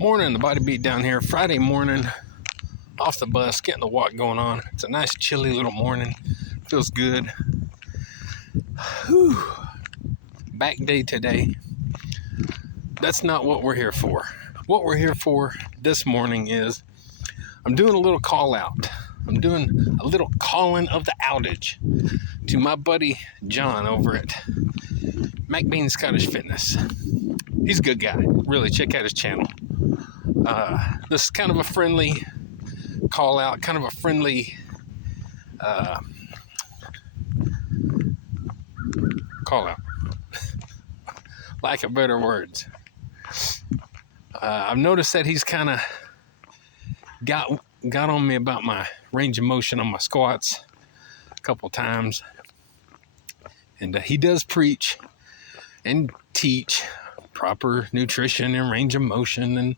Morning, the body beat down here. Friday morning, off the bus, getting the walk going on. It's a nice chilly little morning. Feels good. Whew. Back day today. That's not what we're here for. What we're here for this morning is I'm doing a little call out. I'm doing a little calling of the outage to my buddy John over at McBean Scottish Fitness. He's a good guy. Really, check out his channel. This is kind of a friendly call out, kind of a friendly call out. Lack of better words. I've noticed that he's kind of got on me about my range of motion on my squats a couple times. And he does preach and teach proper nutrition and range of motion and,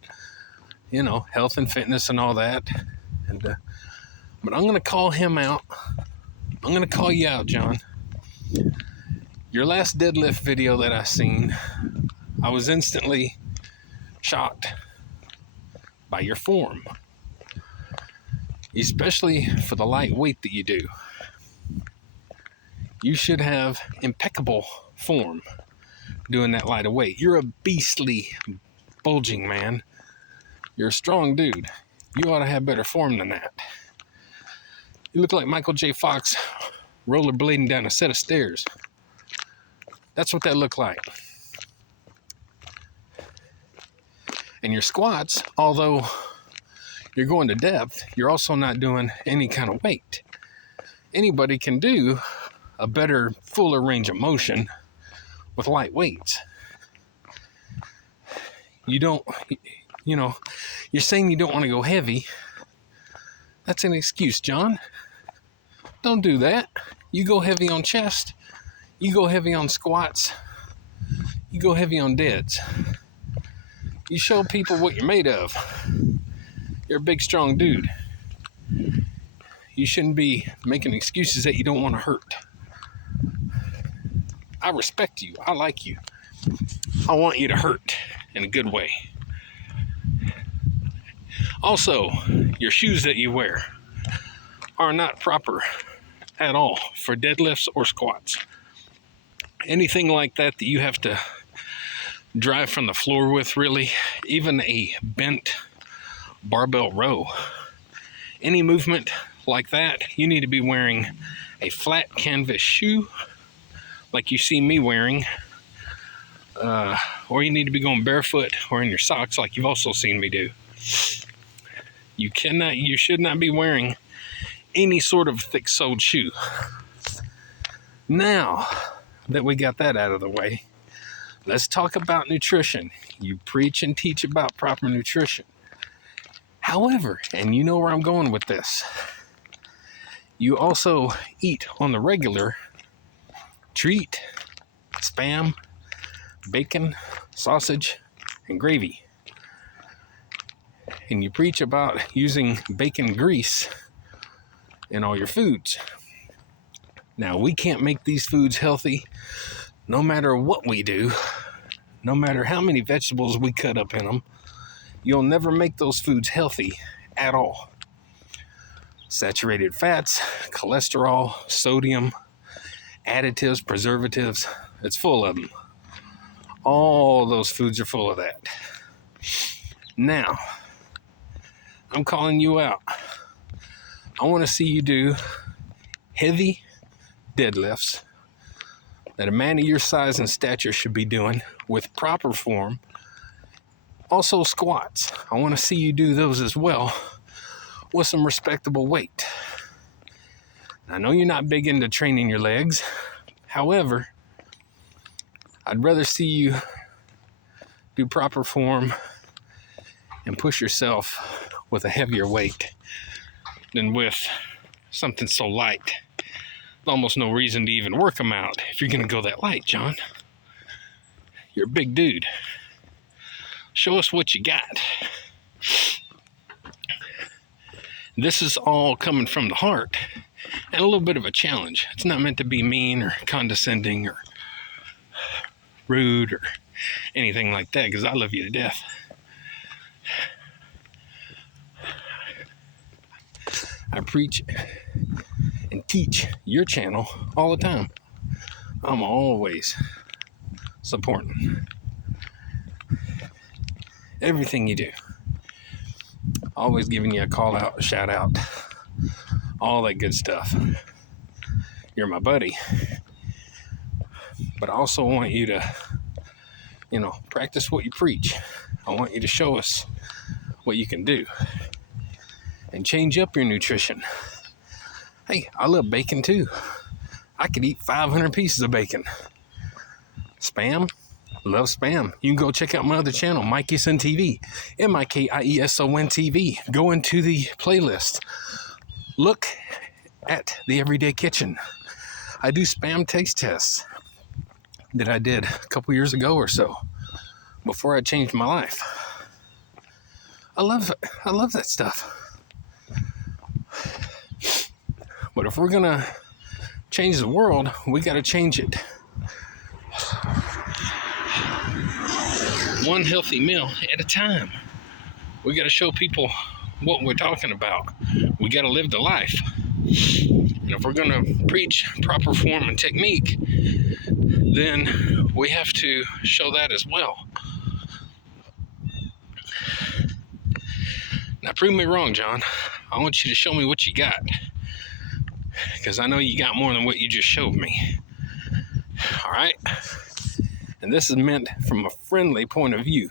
you know, health and fitness and all that. And but I'm going to call him out. I'm going to call you out, John. Your last deadlift video that I seen, I was instantly shocked by your form, especially for the light weight that you do. You should have impeccable form doing that lighter weight. You're a beastly bulging man. You're a strong dude. You ought to have better form than that. You look like Michael J. Fox rollerblading down a set of stairs. That's what that looked like. And your squats, although you're going to depth, you're also not doing any kind of weight. Anybody can do a better, fuller range of motion with light weights. You're saying you don't want to go heavy. That's an excuse, John. Don't do that. You go heavy on chest. You go heavy on squats. You go heavy on deads. You show people what you're made of. You're a big, strong dude. You shouldn't be making excuses that you don't want to hurt. I respect you. I like you. I want you to hurt in a good way. Also, your shoes that you wear are not proper at all for deadlifts or squats. Anything like that that you have to drive from the floor with, really, even a bent barbell row. Any movement like that, you need to be wearing a flat canvas shoe like you see me wearing, or you need to be going barefoot or in your socks like you've also seen me do. You should not be wearing any sort of thick-soled shoe. Now that we got that out of the way, let's talk about nutrition. You preach and teach about proper nutrition. However, and you know where I'm going with this, you also eat on the regular treat, spam, bacon, sausage, and gravy. And you preach about using bacon grease in all your foods. Now, we can't make these foods healthy no matter what we do, no matter how many vegetables we cut up in them. You'll never make those foods healthy at all. Saturated fats, cholesterol, sodium, additives, preservatives, it's full of them. All those foods are full of that. Now, I'm calling you out. I want to see you do heavy deadlifts that a man of your size and stature should be doing with proper form. Also squats. I want to see you do those as well with some respectable weight. I know you're not big into training your legs. However, I'd rather see you do proper form and push yourself with a heavier weight than with something so light. There's almost no reason to even work them out if you're going to go that light, John. You're a big dude. Show us what you got. This is all coming from the heart and a little bit of a challenge. It's not meant to be mean or condescending or rude or anything like that, because I love you to death. I preach and teach your channel all the time. I'm always supporting everything you do. Always giving you a call out, a shout out, all that good stuff. You're my buddy. But I also want you to, practice what you preach. I want you to show us what you can do and change up your nutrition. Hey, I love bacon too. I could eat 500 pieces of bacon. Spam, love spam. You can go check out my other channel, Mikieson TV, Mikieson TV. Go into the playlist. Look at the Everyday Kitchen. I do spam taste tests that I did a couple years ago or so before I changed my life. I love that stuff. But if we're gonna change the world, we gotta change it one healthy meal at a time. We gotta show people what we're talking about. We gotta live the life. And if we're gonna preach proper form and technique, then we have to show that as well. Now prove me wrong, John. I want you to show me what you got, because I know you got more than what you just showed me. All right? And this is meant from a friendly point of view.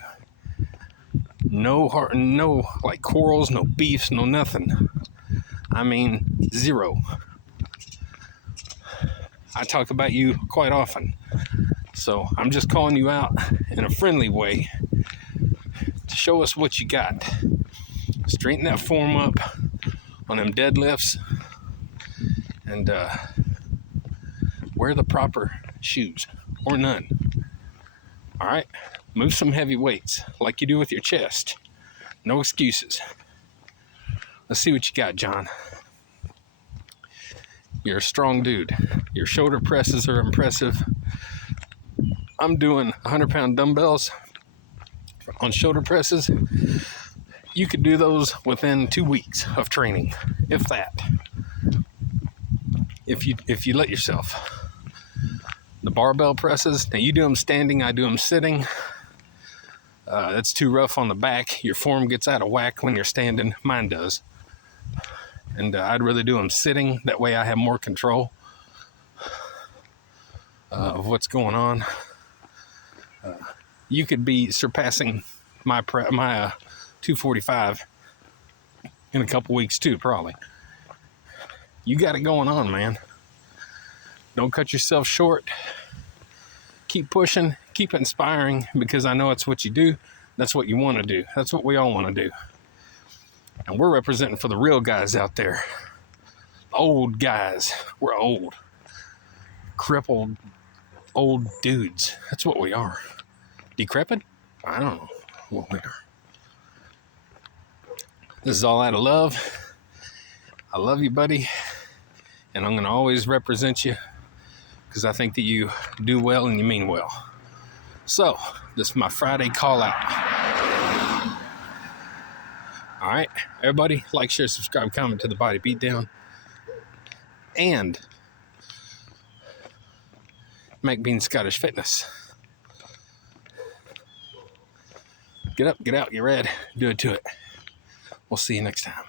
No heart, no like quarrels, no beefs, no nothing. I mean, zero. I talk about you quite often. So I'm just calling you out in a friendly way to show us what you got. Straighten that form up on them deadlifts and wear the proper shoes or none. All right? Move some heavy weights like you do with your chest. No excuses. Let's see what you got, John. You're a strong dude. Your shoulder presses are impressive. I'm doing 100-pound dumbbells on shoulder presses. You could do those within 2 weeks of training, if that. If you let yourself. The barbell presses, now you do them standing, I do them sitting. That's too rough on the back. Your form gets out of whack when you're standing. Mine does. And I'd rather do them sitting. That way I have more control of what's going on. You could be surpassing my 245 in a couple weeks too, probably. You got it going on, man. Don't cut yourself short. Keep pushing, keep inspiring, because I know it's what you do. That's what you want to do. That's what we all want to do. And we're representing for the real guys out there. Old guys. We're old. Crippled old dudes. That's what we are. Decrepit? I don't know what we are. This is all out of love. I love you, buddy. And I'm going to always represent you because I think that you do well and you mean well. So, this is my Friday call out. All right, everybody, like, share, subscribe, comment to the Body Beatdown. And McBean Scottish Fitness. Get up, get out, get red, do it to it. We'll see you next time.